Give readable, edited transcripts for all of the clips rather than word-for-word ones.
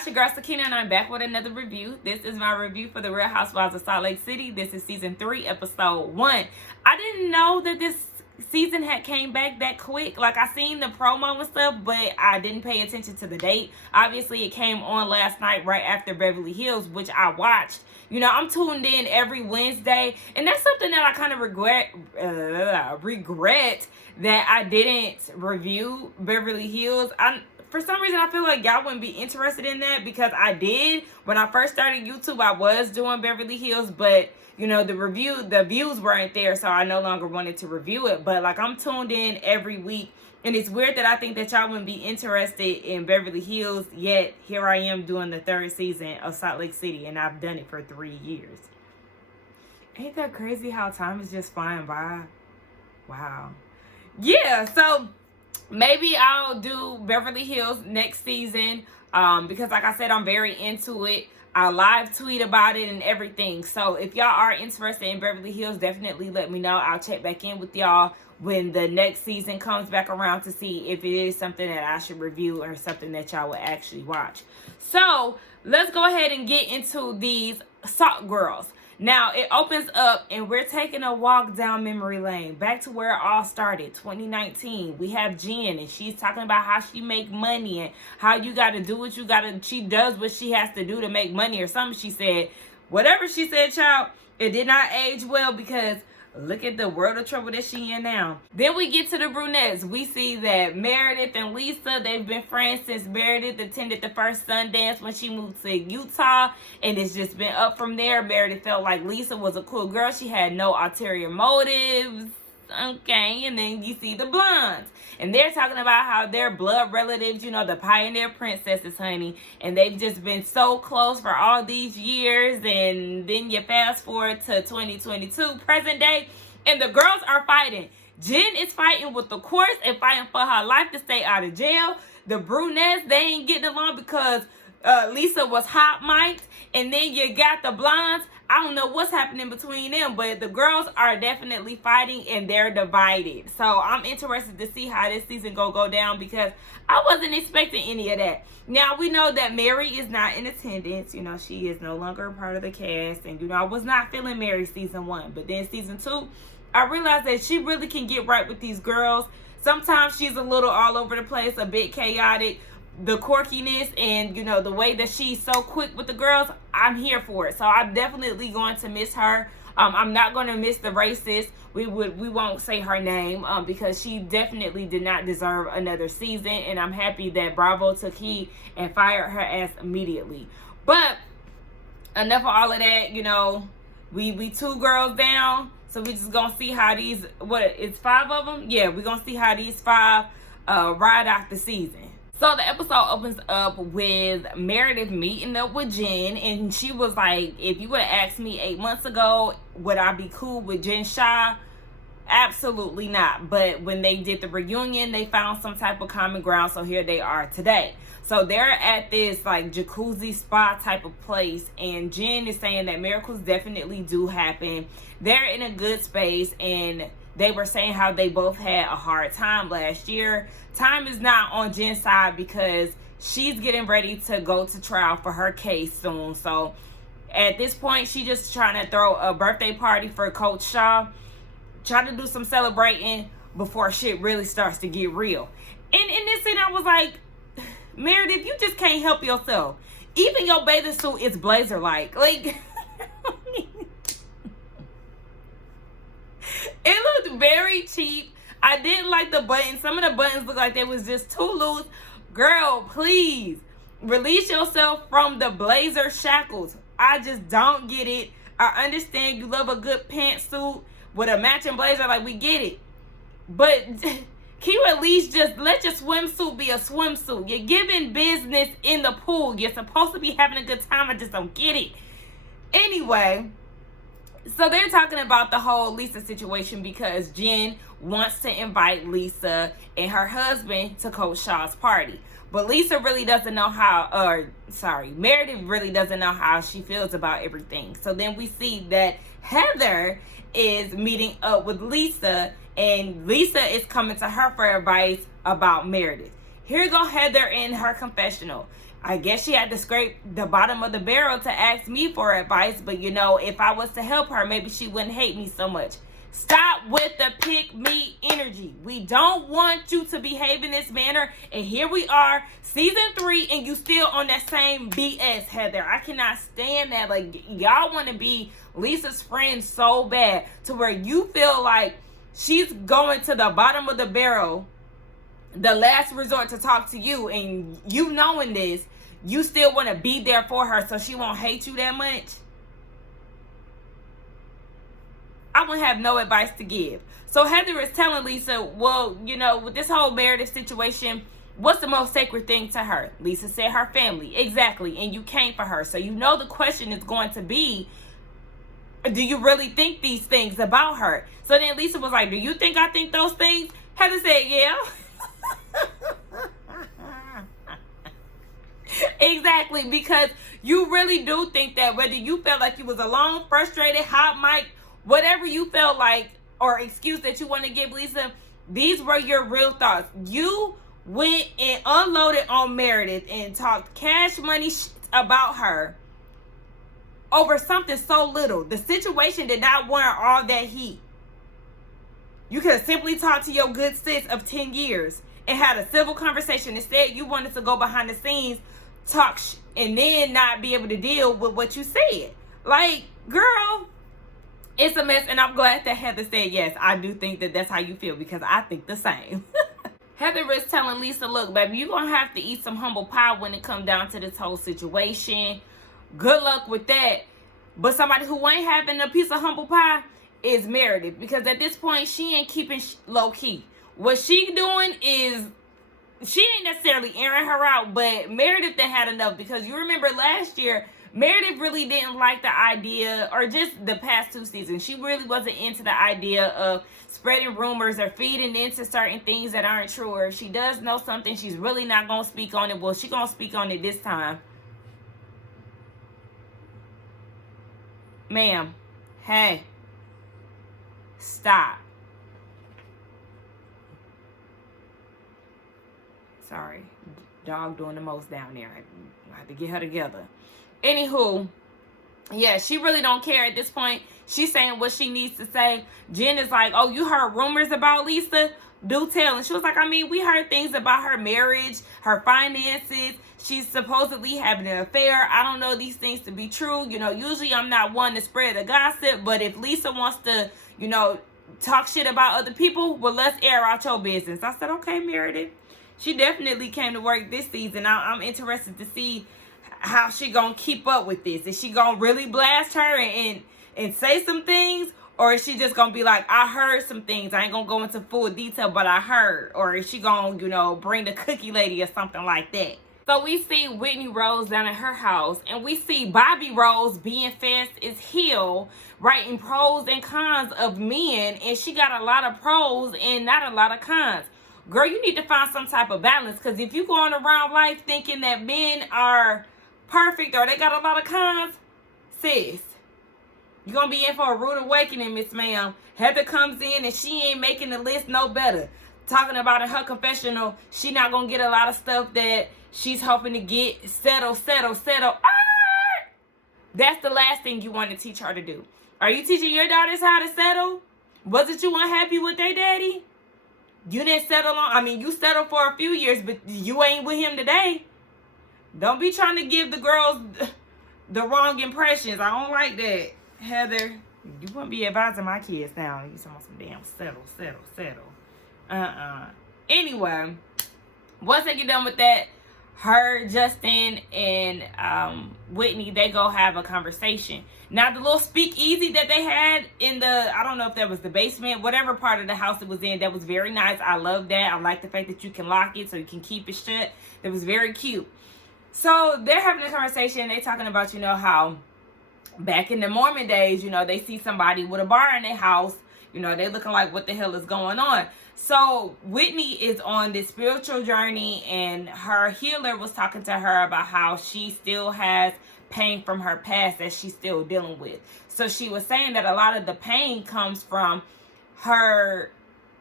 y'all, it's your girl Sakina, and I'm back with another review. This is my review for the Real Housewives of Salt Lake City. This is season 3, episode 1. I didn't know that this season had came back that quick. Like, I seen the promo and stuff, but I didn't pay attention to the date. Obviously, it came on last night right after Beverly Hills, which I watched. You know, I'm tuned in every Wednesday, and that's something that I kind of regret that I didn't review Beverly Hills. For some reason, I feel like y'all wouldn't be interested in that because I did. When I first started YouTube, I was doing Beverly Hills, but, you know, the views weren't there, so I no longer wanted to review it. But, like, I'm tuned in every week, and it's weird that I think that y'all wouldn't be interested in Beverly Hills, yet here I am doing the 3rd season of Salt Lake City, and I've done it for 3 years. Ain't that crazy how time is just flying by? Wow. Yeah, so maybe I'll do Beverly Hills next season because, like I said, I'm very into it. I live tweet about it and everything. So if y'all are interested in Beverly Hills, definitely let me know. I'll check back in with y'all when the next season comes back around to see if it is something that I should review or something that y'all would actually watch. So let's go ahead and get into these Salt Girls. Now, it opens up, and we're taking a walk down memory lane, back to where it all started, 2019. We have Jen, and she's talking about how she make money and how you got to do what you got to, she does what she has to do to make money or something she said. Whatever she said, child, it did not age well because look at the world of trouble that she in now. Then we get to the brunettes. We see that Meredith and Lisa, they've been friends since Meredith attended the first Sundance when she moved to Utah. And it's just been up from there. Meredith felt like Lisa was a cool girl. She had no ulterior motives. Okay, and then you see the blondes. And they're talking about how they're blood relatives, you know, the pioneer princesses, honey. And they've just been so close for all these years. And then you fast forward to 2022, present day, and the girls are fighting. Jen is fighting with the courts and fighting for her life to stay out of jail. The brunettes, they ain't getting along because Lisa was hot mic'd. And then you got the blondes. I don't know what's happening between them, but the girls are definitely fighting and they're divided. So I'm interested to see how this season go down because I wasn't expecting any of that. Now, we know that Mary is not in attendance. You know, she is no longer a part of the cast. And, you know, I was not feeling Mary season 1. But then season 2, I realized that she really can get right with these girls. Sometimes she's a little all over the place, a bit chaotic. The quirkiness and, you know, the way that she's so quick with the girls, I'm here for it. So I'm definitely going to miss her. I'm not going to miss the racist. We won't say her name because she definitely did not deserve another season. And I'm happy that Bravo took heed and fired her ass immediately. But enough of all of that. You know, we 2 girls down. So we just going to see how these, it's 5 of them? Yeah, we're going to see how these 5 ride out the season. So the episode opens up with Meredith meeting up with Jen, and she was like, if you would have asked me 8 months ago, would I be cool with Jen Shah? Absolutely not. But when they did the reunion, they found some type of common ground, so here they are today. So they're at this like jacuzzi spa type of place, and Jen is saying that miracles definitely do happen. They're in a good space, and they were saying how they both had a hard time last year. Time is not on Jen's side because she's getting ready to go to trial for her case soon. So at this point, she's just trying to throw a birthday party for Coach Shaw. Try to do some celebrating before shit really starts to get real. And in this scene, I was like, Meredith, you just can't help yourself. Even your bathing suit is blazer-like. Like, it looked very cheap. I didn't like the buttons. Some of the buttons looked like they was just too loose. Girl, please release yourself from the blazer shackles. I just don't get it. I understand you love a good pantsuit with a matching blazer. Like, we get it. But can you at least just let your swimsuit be a swimsuit? You're giving business in the pool. You're supposed to be having a good time. I just don't get it. Anyway, so they're talking about the whole Lisa situation because Jen wants to invite Lisa and her husband to Coach Shaw's party. But Lisa really doesn't know Meredith really doesn't know how she feels about everything. So then we see that Heather is meeting up with Lisa, and Lisa is coming to her for advice about Meredith. Here go Heather in her confessional. I guess she had to scrape the bottom of the barrel to ask me for advice. But, you know, if I was to help her, maybe she wouldn't hate me so much. Stop with the pick me energy. We don't want you to behave in this manner. And here we are, season 3, and you still on that same BS, Heather. I cannot stand that. Like, y'all want to be Lisa's friend so bad to where you feel like she's going to the bottom of the barrel, the last resort to talk to you, and you knowing this, you still want to be there for her so she won't hate you that much. I wouldn't have no advice to give. So Heather is telling Lisa, well, you know, with this whole Meredith situation, what's the most sacred thing to her? Lisa said her family. Exactly. And you came for her. So you know the question is going to be, do you really think these things about her? So then Lisa was like, do you think I think those things? Heather said, yeah. Exactly, because you really do think that, whether you felt like you was alone, frustrated, hot mic, whatever you felt like, or excuse that you want to give Lisa, these were your real thoughts. You went and unloaded on Meredith and talked cash money about her over something so little. The situation did not warrant all that heat. You could have simply talked to your good sis of 10 years and had a civil conversation. Instead, you wanted to go behind the scenes, talk and then not be able to deal with what you said. Like, girl, it's a mess. And I'm glad that Heather said, yes, I do think that that's how you feel, because I think the same. Heather is telling Lisa, look, baby, you're going to have to eat some humble pie when it comes down to this whole situation. Good luck with that. But somebody who ain't having a piece of humble pie is Meredith, because at this point, she ain't keeping low key. What she doing is, she ain't necessarily airing her out, but Meredith done had enough, because you remember last year, Meredith really didn't like the idea, or just the past 2 seasons, she really wasn't into the idea of spreading rumors or feeding into certain things that aren't true. Or if she does know something, she's really not going to speak on it. Well, she's going to speak on it this time. Ma'am, hey, stop. Sorry, dog doing the most down there. I have to get her together. Anywho, yeah, she really don't care at this point. She's saying what she needs to say. Jen is like, oh, you heard rumors about Lisa? Do tell. And she was like, I mean, we heard things about her marriage, her finances. She's supposedly having an affair. I don't know these things to be true. You know, usually I'm not one to spread the gossip, but if Lisa wants to, you know, talk shit about other people, well, let's air out your business. I said, okay, Meredith. She definitely came to work this season. I'm interested to see how she gonna keep up with this. Is she gonna really blast her and say some things? Or is she just gonna be like, I heard some things. I ain't gonna go into full detail, but I heard. Or is she gonna, you know, bring the cookie lady or something like that? So we see Whitney Rose down at her house. And we see Bobby Rose being fast as hell, writing pros and cons of men. And she got a lot of pros and not a lot of cons. Girl, you need to find some type of balance, because if you going around life thinking that men are perfect or they got a lot of cons, sis, you're going to be in for a rude awakening, Miss Ma'am. Heather comes in and she ain't making the list no better. Talking about in her confessional, she not going to get a lot of stuff that she's hoping to get. Settle. That's the last thing you want to teach her to do. Are you teaching your daughters how to settle? Wasn't you unhappy with their daddy? You didn't settle on, I mean, you settled for a few years, but you ain't with him today. Don't be trying to give the girls the wrong impressions. I don't like that, Heather. You wouldn't be advising my kids now. You talking about some damn settle. Anyway, once they get done with that, her, Justin, and Whitney, they go have a conversation. Now, the little speakeasy that they had in the, I don't know if that was the basement, whatever part of the house it was in, that was very nice. I love that. I like the fact that you can lock it so you can keep it shut. That was very cute. So they're having a conversation. They're talking about, you know, how back in the Mormon days, you know, they see somebody with a bar in their house. You know, they're looking like, what the hell is going on? So Whitney is on this spiritual journey, and her healer was talking to her about how she still has pain from her past that she's still dealing with. So she was saying that a lot of the pain comes from her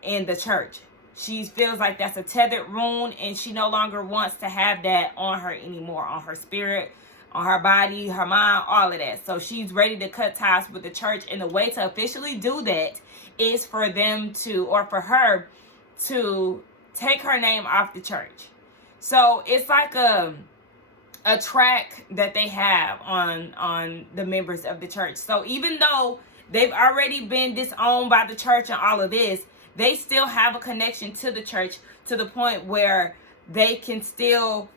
in the church. She feels like that's a tethered wound, and she no longer wants to have that on her anymore, on her spirit, on her body, her mind, all of that. So she's ready to cut ties with the church, and the way to officially do that is for them to, or for her to take her name off the church. So it's like a track that they have on the members of the church. So even though they've already been disowned by the church and all of this, they still have a connection to the church, to the point where they can still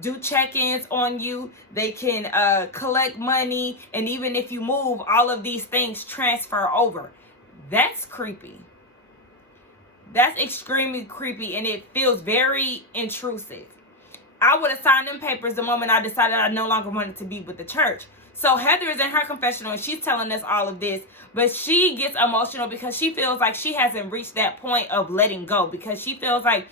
do check-ins on you. They can collect money, and even if you move, all of these things transfer over. That's creepy. That's extremely creepy, and it feels very intrusive. I would have signed them papers the moment I decided I no longer wanted to be with the church. So Heather is in her confessional, and she's telling us all of this, but she gets emotional because she feels like she hasn't reached that point of letting go, because she feels like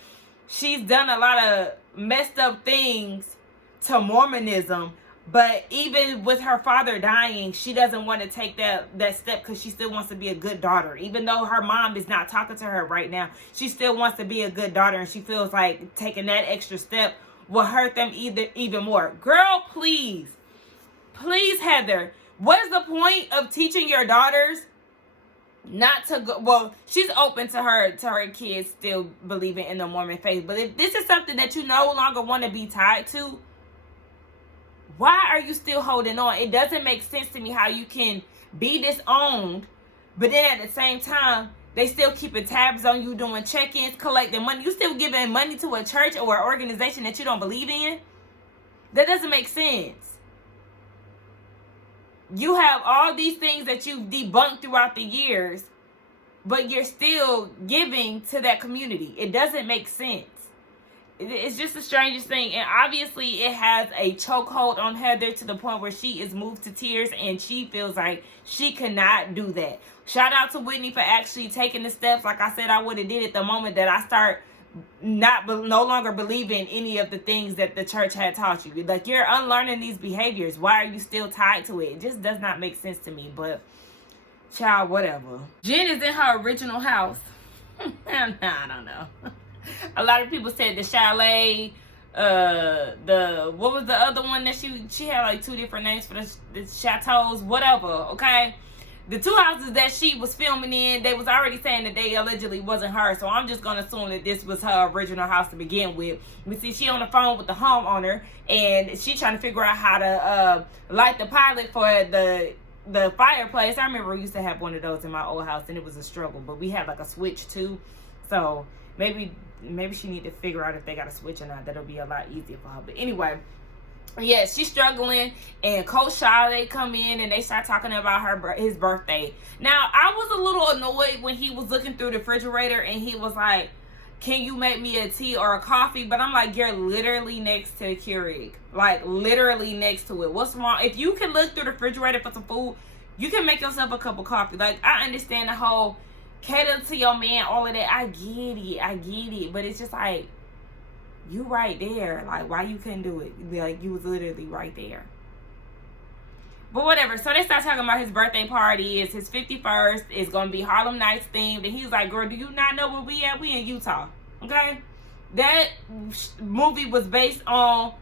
she's done a lot of messed up things to Mormonism, but even with her father dying, she doesn't want to take that step, because she still wants to be a good daughter. Even though her mom is not talking to her right now, she still wants to be a good daughter, and she feels like taking that extra step will hurt them even more. Girl, please, Heather, what is the point of teaching your daughters not to go? Well, she's open to her kids still believing in the Mormon faith, but if this is something that you no longer want to be tied to, why are you still holding on? It doesn't make sense to me how you can be disowned, but then at the same time, they still keeping tabs on you, doing check-ins, collecting money. You still giving money to a church or an organization that you don't believe in? That doesn't make sense. You have all these things that you've debunked throughout the years, but you're still giving to that community. It doesn't make sense. It's just the strangest thing. And obviously it has a chokehold on Heather to the point where she is moved to tears, and she feels like she cannot do that. Shout out to Whitney for actually taking the steps. Like I said, I would have did it the moment that I start no longer believing any of the things that the church had taught you. Like, you're unlearning these behaviors. Why are you still tied to it? It just does not make sense to me. But child, whatever. Jen is in her original house. I don't know. A lot of people said the chalet, what was the other one that she had like 2 different names for the chateaus, whatever, okay? The 2 houses that she was filming in, they was already saying that they allegedly wasn't her, so I'm just going to assume that this was her original house to begin with. We see she on the phone with the homeowner, and she trying to figure out how to light the pilot for the fireplace. I remember we used to have one of those in my old house, and it was a struggle, but we had like a switch too, so maybe she need to figure out if they got a switch or not. That'll be a lot easier for her. But anyway, yeah, she's struggling, and Coach Charlotte, they come in and they start talking about his birthday. Now, I was a little annoyed when he was looking through the refrigerator and he was like, can you make me a tea or a coffee? But I'm like, you're literally next to the Keurig. Like, literally next to it. What's wrong? If you can look through the refrigerator for some food, you can make yourself a cup of coffee. Like, I understand the whole cater to your man, all of that. I get it. But it's just like, you right there. Like, why you couldn't do it? Like, you was literally right there. But whatever. So they start talking about his birthday party. It's his 51st. It's going to be Harlem Nights themed. And he's like, girl, do you not know where we at? We in Utah. Okay? That movie was based on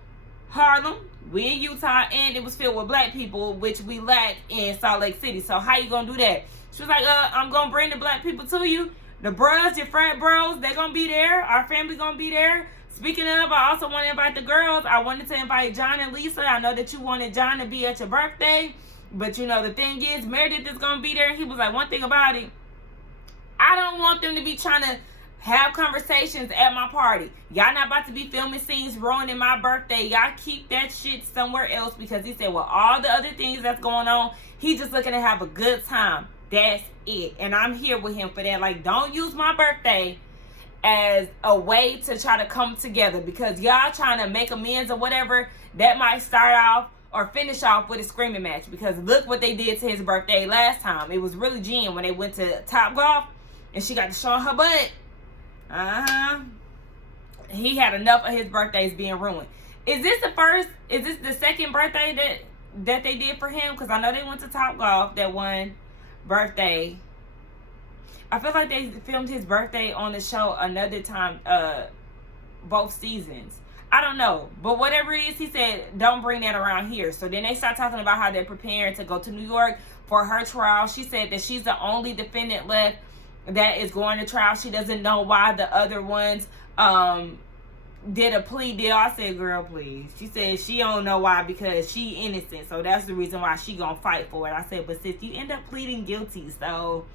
Harlem. We in Utah. And it was filled with black people, which we lack in Salt Lake City. So how you going to do that? She was like, I'm going to bring the black people to you. The bros, your frat bros, they're going to be there. Our family going to be there. Speaking of, I also want to invite the girls. I wanted to invite John and Lisa. I know that you wanted John to be at your birthday. But, you know, the thing is, Meredith is going to be there. And he was like, one thing about it, I don't want them to be trying to have conversations at my party. Y'all not about to be filming scenes ruining my birthday. Y'all keep that shit somewhere else. Because he said, well, all the other things that's going on, he's just looking to have a good time. That's it. And I'm here with him for that. Like, don't use my birthday as a way to try to come together, because y'all trying to make amends or whatever. That might start off or finish off with a screaming match, because look what they did to his birthday last time. It was really Jen when they went to Top Golf and she got to show her butt. He had enough of his birthdays being ruined. Is this the second birthday that they did for him? Because I know they went to Top Golf that one birthday. I feel like they filmed his birthday on the show another time, both seasons. I don't know. But whatever it is, he said, don't bring that around here. So then they start talking about how they're preparing to go to New York for her trial. She said that she's the only defendant left that is going to trial. She doesn't know why the other ones did a plea deal. I said, girl, please. She said she don't know why because she innocent. So that's the reason why she gonna fight for it. I said, but sis, you end up pleading guilty. So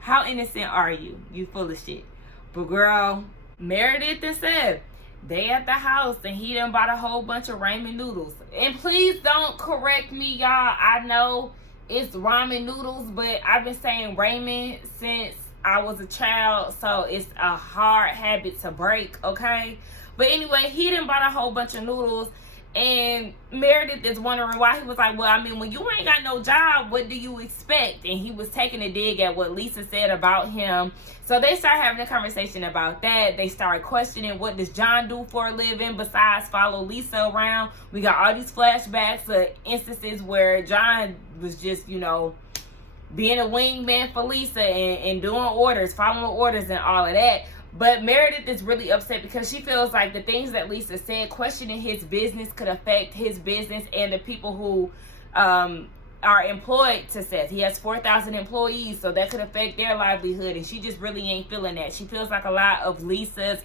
how innocent are you? You full of shit. But girl, Meredith and said they at the house and he done bought a whole bunch of ramen noodles. And please don't correct me, y'all. I know it's ramen noodles, but I've been saying ramen since I was a child, so it's a hard habit to break, okay? But anyway, he done bought a whole bunch of noodles, and Meredith is wondering why. He was like, well, I mean, when you ain't got no job, what do you expect? And he was taking a dig at what Lisa said about him. So they start having a conversation about that. They start questioning, what does John do for a living besides follow Lisa around? We got all these flashbacks of instances where John was just, you know, being a wingman for Lisa and doing orders, following orders and all of that. But Meredith is really upset because she feels like the things that Lisa said, questioning his business, could affect his business and the people who are employed to Seth. He has 4,000 employees, so that could affect their livelihood, and she just really ain't feeling that. She feels like a lot of Lisa's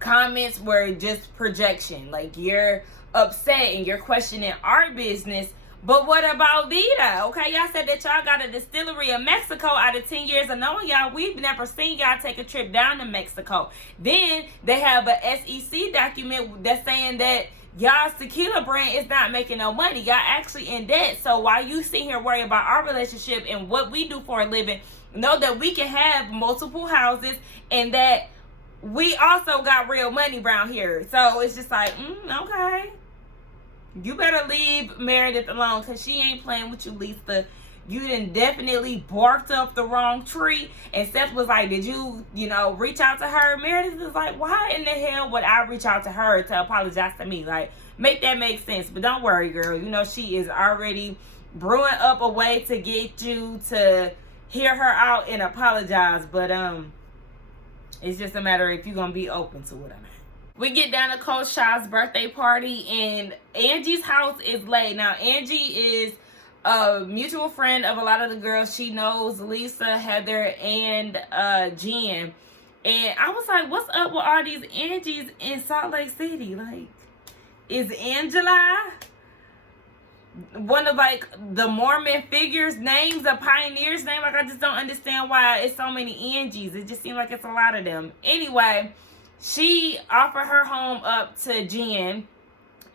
comments were just projection. Like, you're upset and you're questioning our business, but what about Vita? Okay, y'all said that y'all got a distillery in Mexico. Out of 10 years of knowing y'all, we've never seen y'all take a trip down to Mexico. Then they have a SEC document that's saying that y'all's tequila brand is not making no money. Y'all actually in debt. So while you sit here worry about our relationship and what we do for a living, know that we can have multiple houses and that we also got real money around here. So it's just like, okay. You better leave Meredith alone because she ain't playing with you, Lisa. You done definitely barked up the wrong tree. And Seth was like, did you reach out to her? Meredith was like, why in the hell would I reach out to her to apologize to me? Like, make that make sense. But don't worry, girl. You know, she is already brewing up a way to get you to hear her out and apologize. But it's just a matter if you're going to be open to it or not. We get down to Coach Shaw's birthday party, and Angie's house is late. Now, Angie is a mutual friend of a lot of the girls. She knows Lisa, Heather, and Jen. And I was like, what's up with all these Angies in Salt Lake City? Like, is Angela one of, like, the Mormon figures' names, a pioneer's name? Like, I just don't understand why it's so many Angies. It just seems like it's a lot of them. Anyway, she offered her home up to Jen,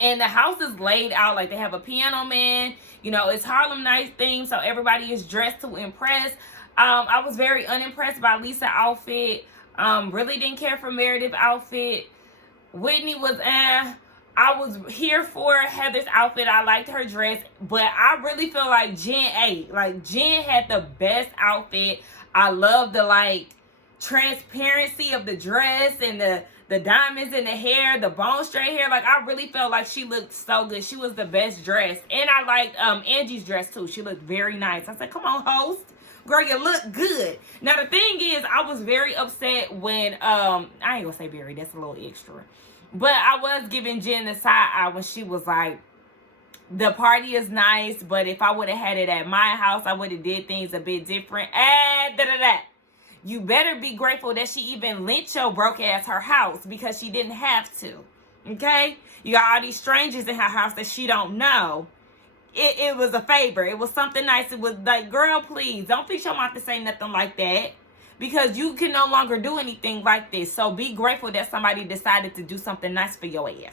and the house is laid out like they have a piano man. You know, it's Harlem Nights theme, so everybody is dressed to impress. I was very unimpressed by Lisa's outfit. Really didn't care for Meredith's outfit. Whitney was I was here for Heather's outfit. I liked her dress, but I really feel like Jen had the best outfit. I love the transparency of the dress and the diamonds in the hair, the bone straight hair. Like, I really felt like she looked so good. She was the best dressed. And I liked Angie's dress too. She looked very nice. I said, come on, host. Girl, you look good. Now, the thing is, I was very upset when, I ain't gonna say very, that's a little extra. But I was giving Jen the side eye when she was like, the party is nice, but if I would have had it at my house, I would have did things a bit different. You better be grateful that she even lent your broke ass her house because she didn't have to. Okay? You got all these strangers in her house that she don't know. It was a favor. It was something nice. It was like, girl, please, don't fix your mouth to say nothing like that because you can no longer do anything like this. So be grateful that somebody decided to do something nice for your ass.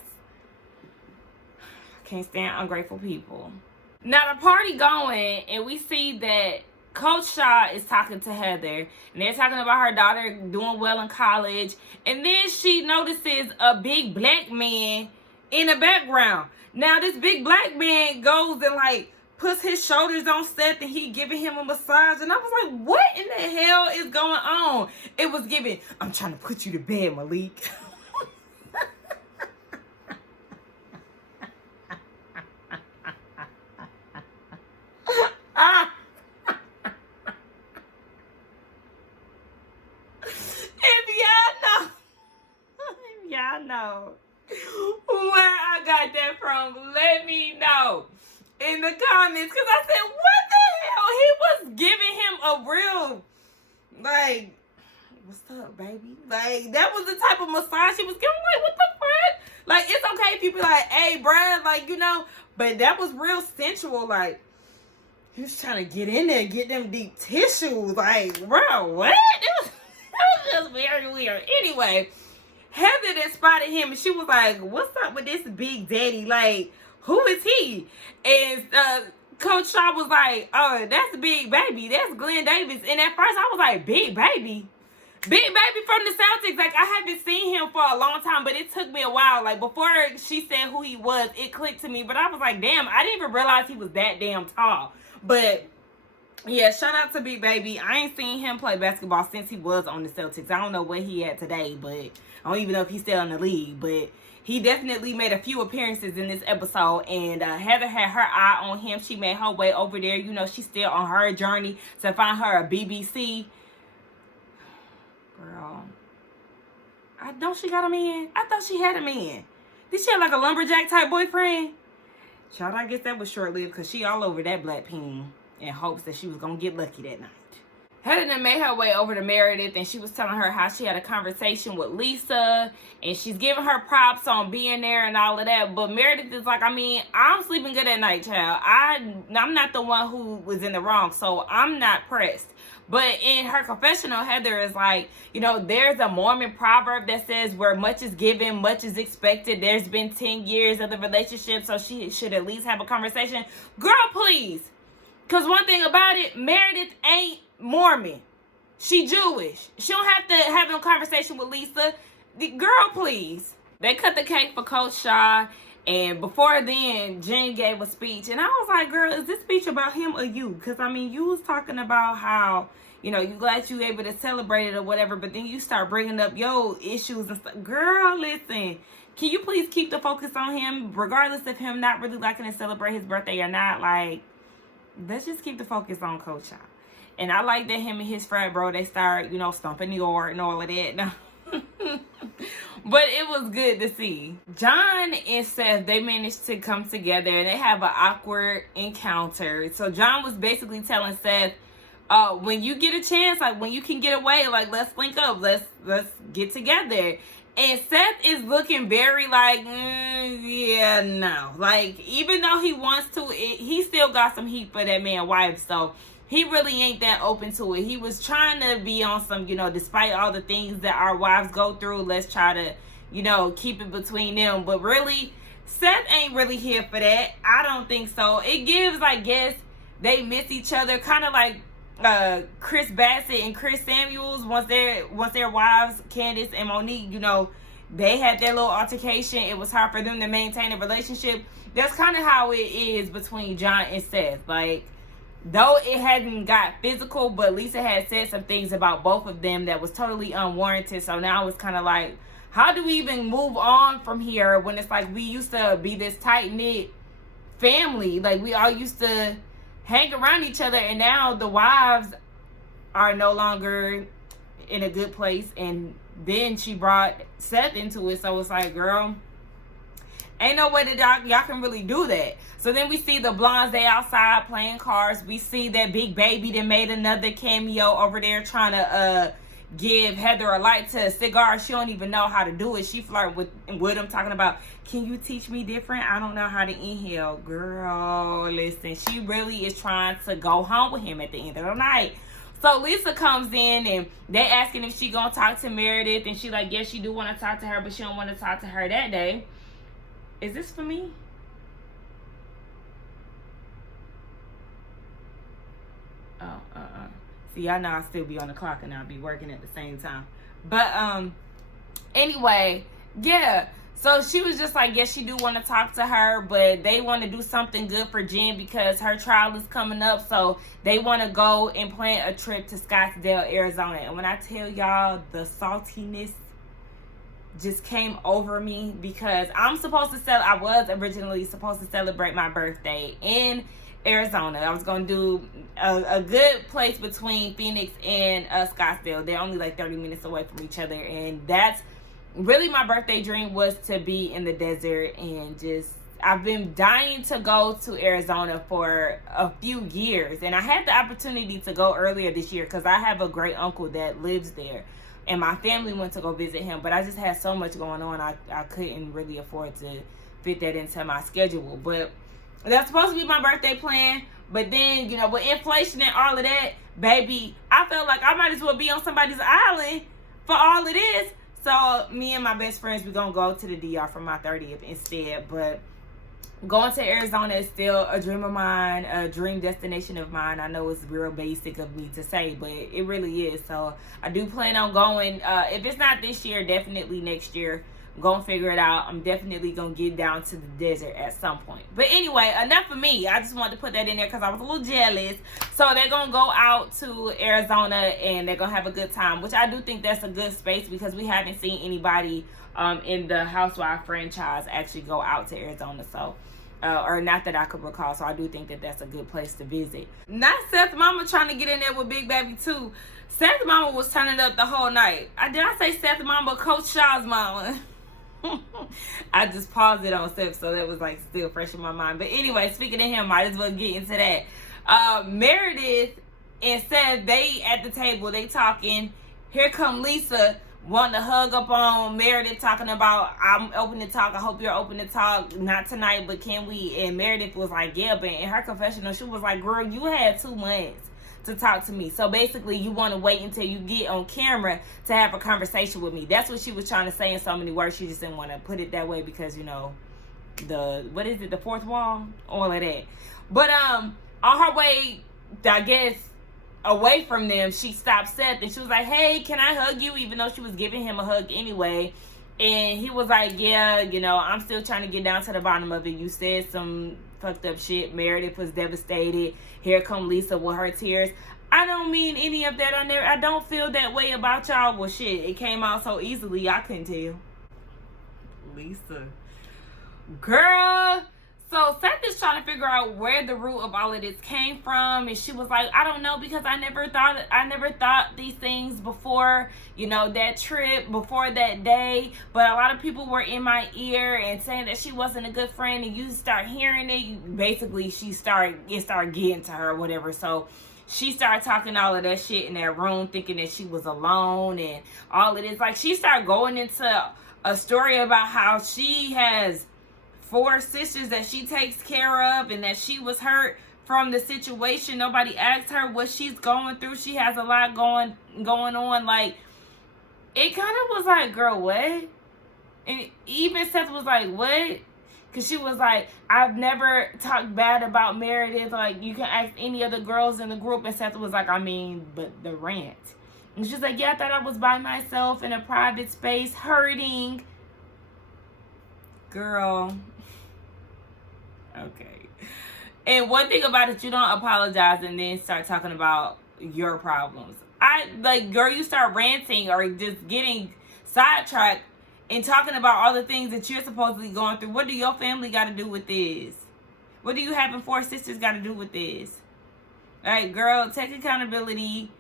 Can't stand ungrateful people. Now, the party going, and we see that Coach Shaw is talking to Heather, and they're talking about her daughter doing well in college, and then she notices a big black man in the background. Now, this big black man goes and puts his shoulders on Seth, and he giving him a massage, and I was like, what in the hell is going on? It was giving, I'm trying to put you to bed, Malik. from, let me know in the comments. Because I said, what the hell? He was giving him a real, like, what's up, baby? Like, that was the type of massage he was giving. Like, what the fuck? Like, it's okay if you be like, hey, bruh, like, you know. But that was real sensual. Like, he was trying to get in there, get them deep tissues. Like, bro, what? It was just very weird. Anyway, Heather then spotted him, and she was like, what's up with this big daddy? Like, who is he? And Coach Shaw was like, oh, that's Big Baby. That's Glenn Davis. And at first, I was like, Big Baby? Big Baby from the Celtics. Like, I haven't seen him for a long time, but it took me a while. Like, before she said who he was, it clicked to me. But I was like, damn, I didn't even realize he was that damn tall. But yeah, shout out to Big Baby. I ain't seen him play basketball since he was on the Celtics. I don't know where he at today, but I don't even know if he's still in the league. But he definitely made a few appearances in this episode, and Heather had her eye on him. She made her way over there. You know, she's still on her journey to find her a BBC. Girl, don't she got a man? I thought she had a man. Did she have like a lumberjack type boyfriend? Child, I guess that was short-lived because she all over that black peen in hopes that she was going to get lucky that night. Heather then made her way over to Meredith, and she was telling her how she had a conversation with Lisa, and she's giving her props on being there and all of that. But Meredith is like, I mean, I'm sleeping good at night, child. I'm not the one who was in the wrong, so I'm not pressed. But in her confessional, Heather is like, you know, there's a Mormon proverb that says where much is given, much is expected. There's been 10 years of the relationship, so she should at least have a conversation. Girl, please. Because one thing about it, Meredith ain't Mormon. She Jewish. She don't have to have no conversation with Lisa. Girl, please. They cut the cake for Coach Shaw. And before then, Jen gave a speech. And I was like, girl, is this speech about him or you? Because, I mean, you was talking about how, you know, you glad you were able to celebrate it or whatever. But then you start bringing up your issues and stuff. Girl, listen. Can you please keep the focus on him? Regardless of him not really liking to celebrate his birthday or not. Like, let's just keep the focus on Coach Shaw. And I like that him and his frat bro, they start, you know, stomping the yard and all of that. But it was good to see. John and Seth, they managed to come together and they have an awkward encounter. So John was basically telling Seth, when you get a chance, like when you can get away, like let's link up, let's get together. And Seth is looking very like, yeah, no. Like, even though he wants to, he still got some heat for that man wife. So he really ain't that open to it. He was trying to be on some, you know, despite all the things that our wives go through, let's try to, you know, keep it between them. But really, Seth ain't really here for that. I don't think so. It gives, I guess, they miss each other, kind of like Chris Bassett and Chris Samuels. Once their wives, Candace and Monique, you know, they had their little altercation. It was hard for them to maintain a relationship. That's kind of how it is between John and Seth. Like, though it hadn't got physical, but Lisa had said some things about both of them that was totally unwarranted. So now it's kind of like, how do we even move on from here when it's like we used to be this tight-knit family? Like, we all used to hang around each other, and now the wives are no longer in a good place. And then she brought Seth into it. So it's like, girl, ain't no way that y'all can really do that. So then we see the blondes, they outside playing cards. We see that Big Baby that made another cameo over there trying to give Heather a light to a cigar. She don't even know how to do it. She flirt with him talking about, can you teach me different? I don't know how to inhale. Girl, listen, she really is trying to go home with him at the end of the night. So Lisa comes in and they asking if she gonna talk to Meredith, and she like, yes, she do want to talk to her, but she don't want to talk to her that day. Is this for me? Oh, see, y'all know I still be on the clock and I'll be working at the same time. But anyway, yeah. So she was just like, yes, she do want to talk to her, but they want to do something good for Jen because her trial is coming up. So they want to go and plan a trip to Scottsdale, Arizona. And when I tell y'all, the saltiness just came over me because I was originally supposed to celebrate my birthday in Arizona. I was going to do a good place between Phoenix and Scottsdale. They're only like 30 minutes away from each other. And that's really my birthday dream, was to be in the desert and just I've been dying to go to Arizona for a few years, and I had the opportunity to go earlier this year because I have a great uncle that lives there, and my family went to go visit him, but I just had so much going on, I couldn't really afford to fit that into my schedule. But that's supposed to be my birthday plan, but then, you know, with inflation and all of that, baby, I felt like I might as well be on somebody's island for all it is. So me and my best friends, we're gonna go to the DR for my 30th instead. But going to Arizona is still a dream of mine, a dream destination of mine. I know it's real basic of me to say, but it really is. So I do plan on going. If it's not this year, definitely next year. I'm gonna figure it out. I'm definitely gonna get down to the desert at some point. But anyway, enough of me. I just wanted to put that in there because I was a little jealous. So they're gonna go out to Arizona and they're gonna have a good time, which I do think that's a good space because we haven't seen anybody in the Housewives franchise actually go out to Arizona. So or not that I could recall. So I do think that that's a good place to visit. Not Seth's mama trying to get in there with Big Baby too. Seth's mama was turning up the whole night. Did I say Seth's mama? Coach Shaw's mama. I just paused it on Seth, so that was like still fresh in my mind. But anyway, speaking of him, might as well get into that. Meredith and Seth, they at the table, they talking. Here come Lisa wanting to hug up on Meredith, talking about, I'm open to talk, I hope you're open to talk, not tonight, but can we? And Meredith was like, yeah, but in her confessional, she was like, girl, you had 2 months to talk to me. So basically, you want to wait until you get on camera to have a conversation with me. That's what she was trying to say in so many words. She just didn't want to put it that way because, you know, the fourth wall, all of that. But on her way, I guess, away from them, she stopped Seth and she was like, hey, can I hug you? Even though she was giving him a hug anyway. And he was like, yeah, you know, I'm still trying to get down to the bottom of it. You said some fucked up shit. Meredith was devastated. Here come Lisa with her tears. I don't mean any of that. I don't feel that way about y'all. Well, shit, it came out so easily, I couldn't tell. Lisa. Girl. So Seth is trying to figure out where the root of all of this came from, and she was like, I don't know, because I never thought these things before, you know, that trip, before that day. But a lot of people were in my ear and saying that she wasn't a good friend, and you start hearing it. Basically, it started getting to her or whatever. So she started talking all of that shit in that room, thinking that she was alone and all of this. Like, she started going into a story about how she has 4 sisters that she takes care of and that she was hurt from the situation. Nobody asked her what she's going through. She has a lot going on. Like, it kind of was like, girl, what? And even Seth was like, what? Because she was like, I've never talked bad about Meredith. Like, you can ask any of the girls in the group. And Seth was like, I mean, but the rant. And she's like, yeah, I thought I was by myself in a private space hurting. Girl. Okay. And one thing about it, you don't apologize and then start talking about your problems. Girl, you start ranting or just getting sidetracked and talking about all the things that you're supposedly going through. What do your family got to do with this? What do you having 4 sisters got to do with this? All right, girl, take accountability.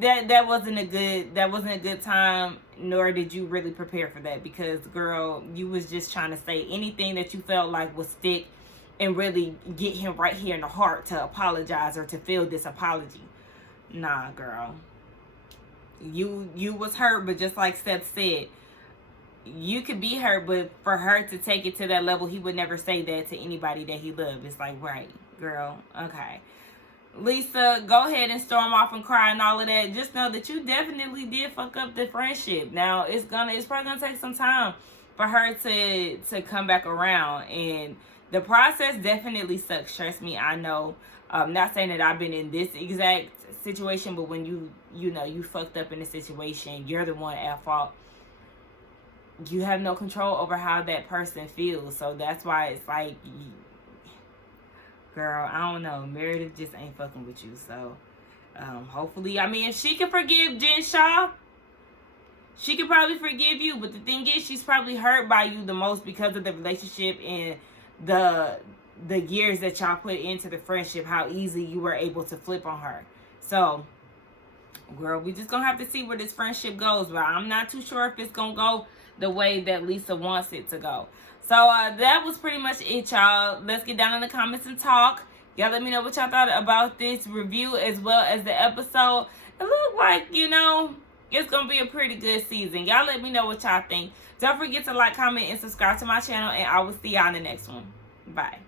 That wasn't a good time, nor did you really prepare for that, because girl, you was just trying to say anything that you felt like would stick and really get him right here in the heart to apologize or to feel this apology. Nah, girl, you was hurt, but just like Seth said, you could be hurt, but for her to take it to that level, he would never say that to anybody that he loved. It's like, right, girl, okay. Lisa, go ahead and storm off and cry and all of that. Just know that you definitely did fuck up the friendship. Now, it's probably gonna take some time for her to come back around, and the process definitely sucks. Trust me, I know. Not saying that I've been in this exact situation, but when you fucked up in a situation, you're the one at fault. You have no control over how that person feels, so that's why it's like, girl, I don't know. Meredith just ain't fucking with you. So, hopefully, I mean, if she can forgive Jen Shaw, she could probably forgive you. But the thing is, she's probably hurt by you the most because of the relationship and the years that y'all put into the friendship, how easy you were able to flip on her. So, girl, we just gonna have to see where this friendship goes. But I'm not too sure if it's gonna go the way that Lisa wants it to go. So that was pretty much it, y'all. Let's get down in the comments and talk. Y'all let me know what y'all thought about this review as well as the episode. It looked like, you know, it's going to be a pretty good season. Y'all let me know what y'all think. Don't forget to like, comment, and subscribe to my channel, and I will see y'all in the next one. Bye.